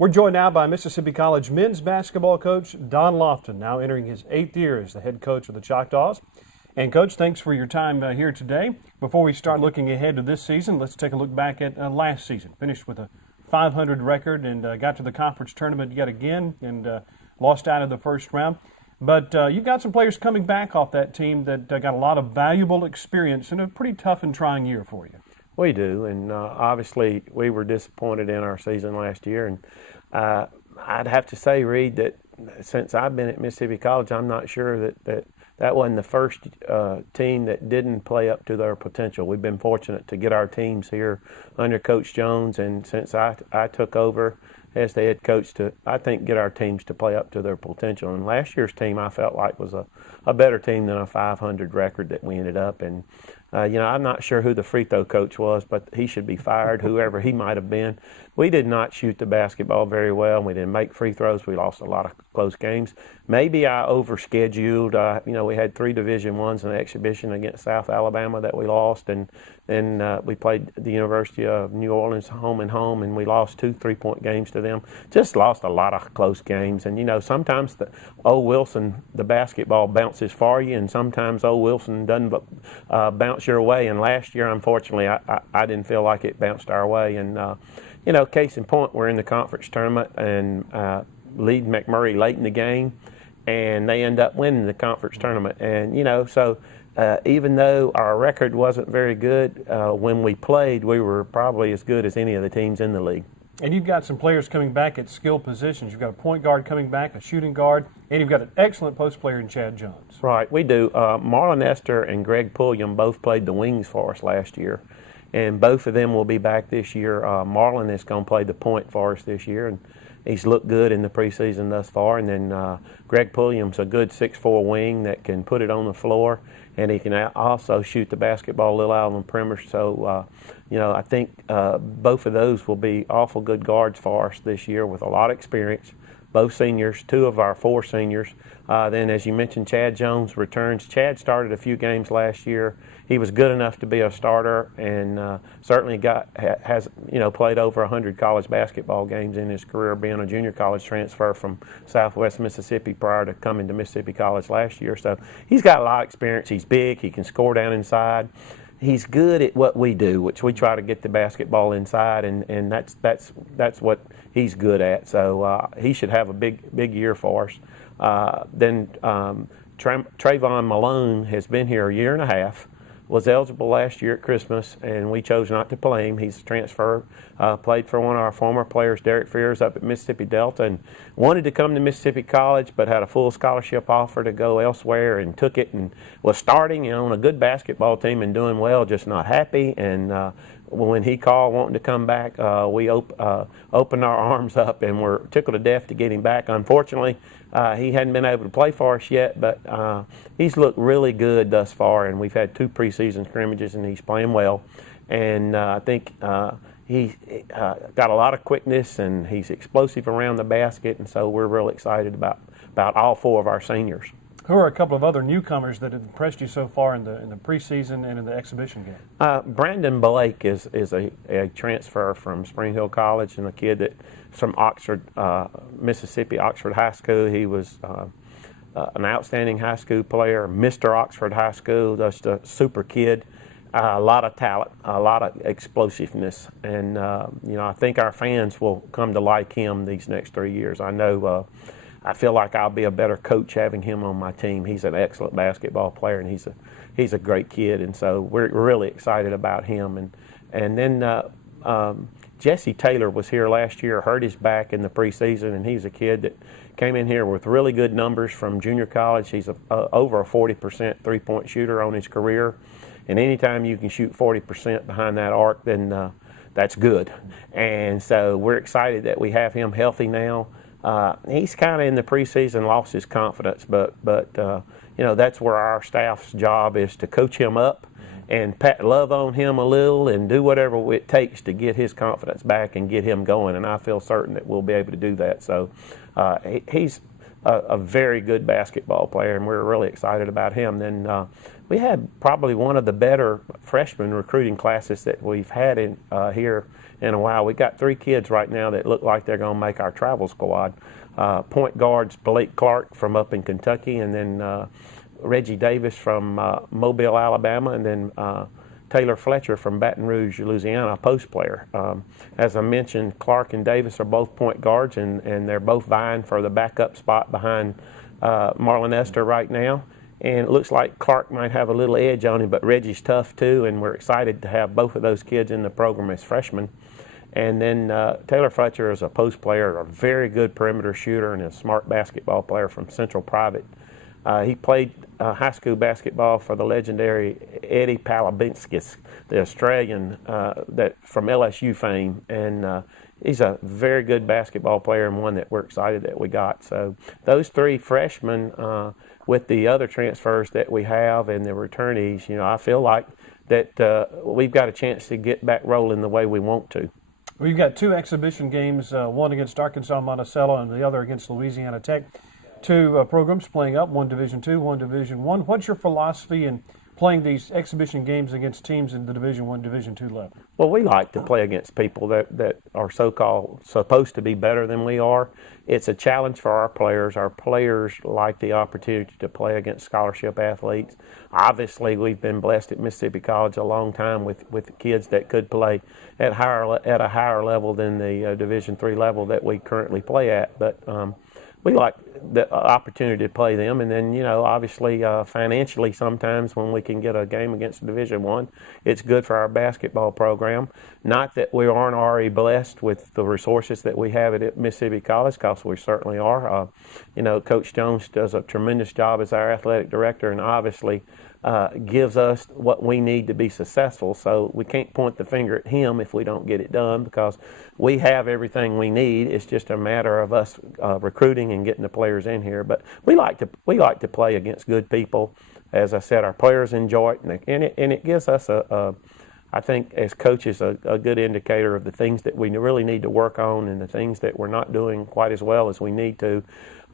We're joined now by Mississippi College men's basketball coach Don Lofton, now entering his 8th year as the head coach of the Choctaws. And Coach, thanks for your time here today. Before we start looking ahead to this season, let's take a look back at last season. Finished with a 500 record and got to the conference tournament yet again and lost out in the first round. But you've got some players coming back off that team that got a lot of valuable experience in a pretty tough and trying year for you. We do, and obviously we were disappointed in our season last year. And I'd have to say, Reed, that since I've been at Mississippi College, I'm not sure that wasn't the first team that didn't play up to their potential. We've been fortunate to get our teams here under Coach Jones, and since I took over as the head coach, to I think get our teams to play up to their potential. And last year's team I felt like was a better team than a 500 record that we ended up. And I'm not sure who the free throw coach was, but he should be fired, whoever he might have been. We did not shoot the basketball very well. We didn't make free throws. We lost a lot of close games. Maybe I overscheduled. We had 3 Division I's in an exhibition against South Alabama that we lost, and then we played the University of New Orleans home and home, and we lost 2 3-point games to them. Just lost a lot of close games. And sometimes the old Wilson, the basketball bounces for you, and sometimes old Wilson doesn't bounce your way. And last year, unfortunately, I didn't feel like it bounced our way. And case in point, we're in the conference tournament and lead McMurray late in the game, and they end up winning the conference tournament. And so even though our record wasn't very good, when we played, we were probably as good as any of the teams in the league. And you've got some players coming back at skill positions. You've got a point guard coming back, a shooting guard, and you've got an excellent post player in Chad Jones. Right, we do. Marlon Esther and Greg Pulliam both played the wings for us last year, and both of them will be back this year. Marlon is going to play the point for us this year, and he's looked good in the preseason thus far. And then Greg Pulliam's a good 6'4" wing that can put it on the floor, and he can also shoot the basketball a little out on the perimeter. So, I think both of those will be awful good guards for us this year with a lot of experience. Both seniors, 2 of our 4 seniors. Then, as you mentioned, Chad Jones returns. Chad started a few games last year. He was good enough to be a starter, and certainly has played over 100 college basketball games in his career, being a junior college transfer from Southwest Mississippi prior to coming to Mississippi College last year. So he's got a lot of experience. He's big. He can score down inside. He's good at what we do, which we try to get the basketball inside, and that's what he's good at. So he should have a big year for us. Then Trayvon Malone has been here a year and a half, was eligible last year at Christmas, and we chose not to play him. He's a transfer, played for one of our former players, Derek Fears, up at Mississippi Delta, and wanted to come to Mississippi College, but had a full scholarship offer to go elsewhere and took it, and was starting on a good basketball team and doing well, just not happy. And when he called wanting to come back, we opened our arms up and were tickled to death to get him back. Unfortunately, he hadn't been able to play for us yet, but he's looked really good thus far, and we've had 2 preseason scrimmages, and he's playing well. And I think he's got a lot of quickness, and he's explosive around the basket, and so we're real excited about all 4 of our seniors. Who are a couple of other newcomers that have impressed you so far in the preseason and in the exhibition game? Brandon Blake is a transfer from Spring Hill College, and a kid that from Oxford, Mississippi, Oxford High School. He was an outstanding high school player, Mr. Oxford High School, just a super kid. A lot of talent, a lot of explosiveness, and I think our fans will come to like him these next 3 years. I know. I feel like I'll be a better coach having him on my team. He's an excellent basketball player, and he's a great kid, and so we're really excited about him. And then Jesse Taylor was here last year, hurt his back in the preseason, and he's a kid that came in here with really good numbers from junior college. He's over a 40% three-point shooter on his career, and anytime you can shoot 40% behind that arc, then that's good. And so we're excited that we have him healthy now. He's kind of in the preseason lost his confidence, but that's where our staff's job is to coach him up and love on him a little and do whatever it takes to get his confidence back and get him going. And I feel certain that we'll be able to do that. So he's a very good basketball player, and we're really excited about him. Then we had probably one of the better freshman recruiting classes that we've had in here in a while. We got 3 kids right now that look like they're going to make our travel squad. Point guards Blake Clark from up in Kentucky, and then Reggie Davis from Mobile, Alabama, and then Taylor Fletcher from Baton Rouge, Louisiana, a post player. As I mentioned, Clark and Davis are both point guards, and they're both vying for the backup spot behind Marlon Esther right now. And it looks like Clark might have a little edge on him, but Reggie's tough too, and we're excited to have both of those kids in the program as freshmen. And then Taylor Fletcher is a post player, a very good perimeter shooter, and a smart basketball player from Central Private. He played high school basketball for the legendary Eddie Palabinskis, the Australian that from LSU fame, and he's a very good basketball player and one that we're excited that we got. So those 3 freshmen with the other transfers that we have and the returnees, I feel like that we've got a chance to get back rolling the way we want to. Well, you've got 2 exhibition games, one against Arkansas Monticello and the other against Louisiana Tech. 2 programs playing up, one Division II, one Division I. What's your philosophy in playing these exhibition games against teams in the Division I, Division II level? Well, we like to play against people that are so-called supposed to be better than we are. It's a challenge for our players. Our players like the opportunity to play against scholarship athletes. Obviously, we've been blessed at Mississippi College a long time with kids that could play at a higher level than the Division III level that we currently play at. But we like the opportunity to play them, and then obviously financially sometimes when we can get a game against Division I, it's good for our basketball program. Not that we aren't already blessed with the resources that we have at Mississippi College, because we certainly are. Coach Jones does a tremendous job as our athletic director, and obviously gives us what we need to be successful. So we can't point the finger at him if we don't get it done, because we have everything we need. It's just a matter of us recruiting and getting the players in here. But we like to play against good people. As I said, our players enjoy it, and it gives us I think as coaches a good indicator of the things that we really need to work on and the things that we're not doing quite as well as we need to.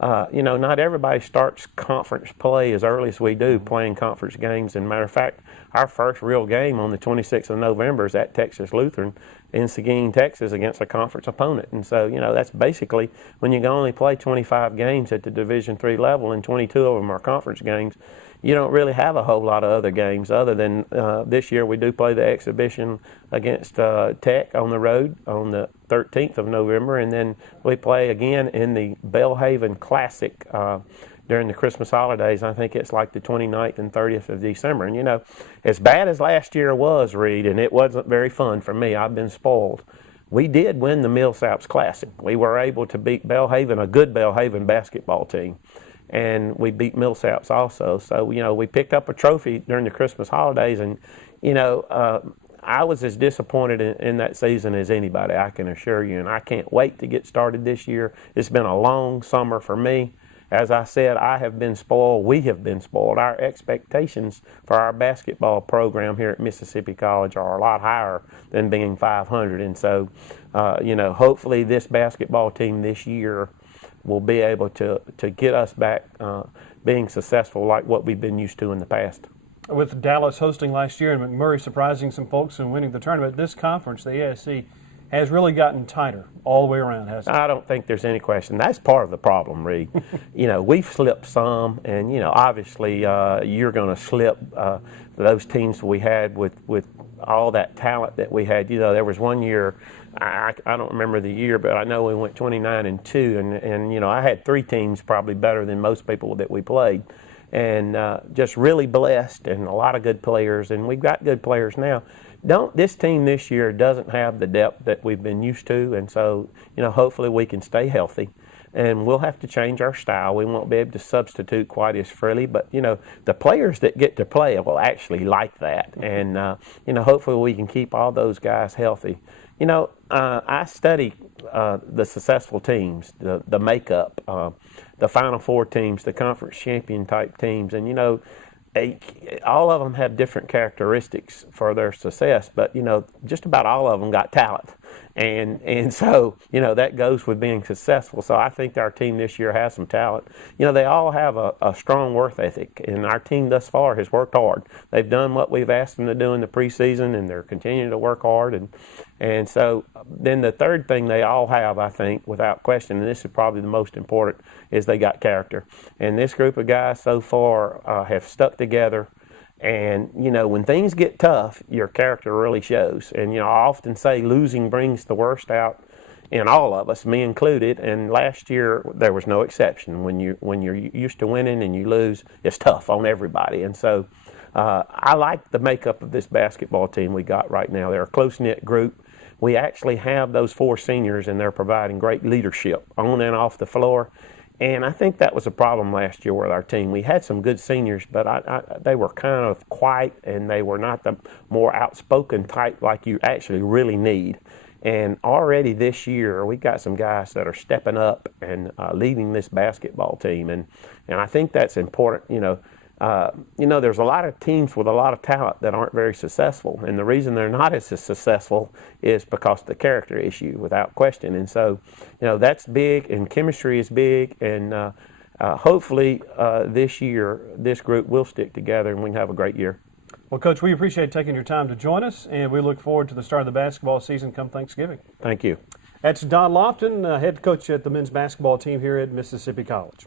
Not everybody starts conference play as early as we do, playing conference games. And matter of fact, our first real game on the 26th of November is at Texas Lutheran in Seguin, Texas, against a conference opponent. And so, that's basically when you can only play 25 games at the Division III level and 22 of them are conference games. You don't really have a whole lot of other games other than this year we do play the exhibition against Tech on the road on the 13th of November, and then we play again in the Belhaven Classic during the Christmas holidays. I think it's like the 29th and 30th of December. And, as bad as last year was, Reed, and it wasn't very fun for me, I've been spoiled. We did win the Millsaps Classic. We were able to beat Belhaven, a good Belhaven basketball team. And we beat Millsaps also. So, we picked up a trophy during the Christmas holidays. And, I was as disappointed in that season as anybody, I can assure you. And I can't wait to get started this year. It's been a long summer for me. As I said, I have been spoiled. We have been spoiled. Our expectations for our basketball program here at Mississippi College are a lot higher than being 500. And so, hopefully this basketball team this year will be able to get us back being successful like what we've been used to in the past. With Dallas hosting last year and McMurray surprising some folks and winning the tournament, this conference, the ASC, has really gotten tighter all the way around, hasn't it? I don't think there's any question. That's part of the problem, Reed. We've slipped some, and, obviously you're going to slip those teams we had with all that talent that we had. There was one year, I don't remember the year, but I know we went 29-2, and I had 3 teams probably better than most people that we played. And just really blessed, and a lot of good players, and we've got good players now. This team this year doesn't have the depth that we've been used to, and so hopefully we can stay healthy, and we'll have to change our style. We won't be able to substitute quite as freely, but the players that get to play will actually like that, and hopefully we can keep all those guys healthy. I study the successful teams, the makeup, the Final Four teams, the conference champion type teams, and all of them have different characteristics for their success, but just about all of them got talent. And so, you know, that goes with being successful. So I think our team this year has some talent. You know, they all have a strong work ethic, and our team thus far has worked hard. They've done what we've asked them to do in the preseason, and they're continuing to work hard. And so then the third thing they all have, I think, without question, and this is probably the most important, is they got character. And this group of guys so far have stuck together. And, you know, when things get tough, your character really shows. And, you know, I often say losing brings the worst out in all of us, me included. And last year, there was no exception. When you're used to winning and you lose, it's tough on everybody. And so I like the makeup of this basketball team we got right now. They're a close-knit group. We actually have those 4 seniors, and they're providing great leadership on and off the floor. And I think that was a problem last year with our team. We had some good seniors, but they were kind of quiet, and they were not the more outspoken type like you actually really need. And already this year, we got some guys that are stepping up and leading this basketball team. And I think that's important. You know, there's a lot of teams with a lot of talent that aren't very successful, and the reason they're not as successful is because of the character issue, without question. And so, you know, that's big, and chemistry is big, and hopefully this year this group will stick together and we can have a great year. Well, Coach, we appreciate taking your time to join us, and we look forward to the start of the basketball season come Thanksgiving. Thank you. That's Don Lofton, head coach at the men's basketball team here at Mississippi College.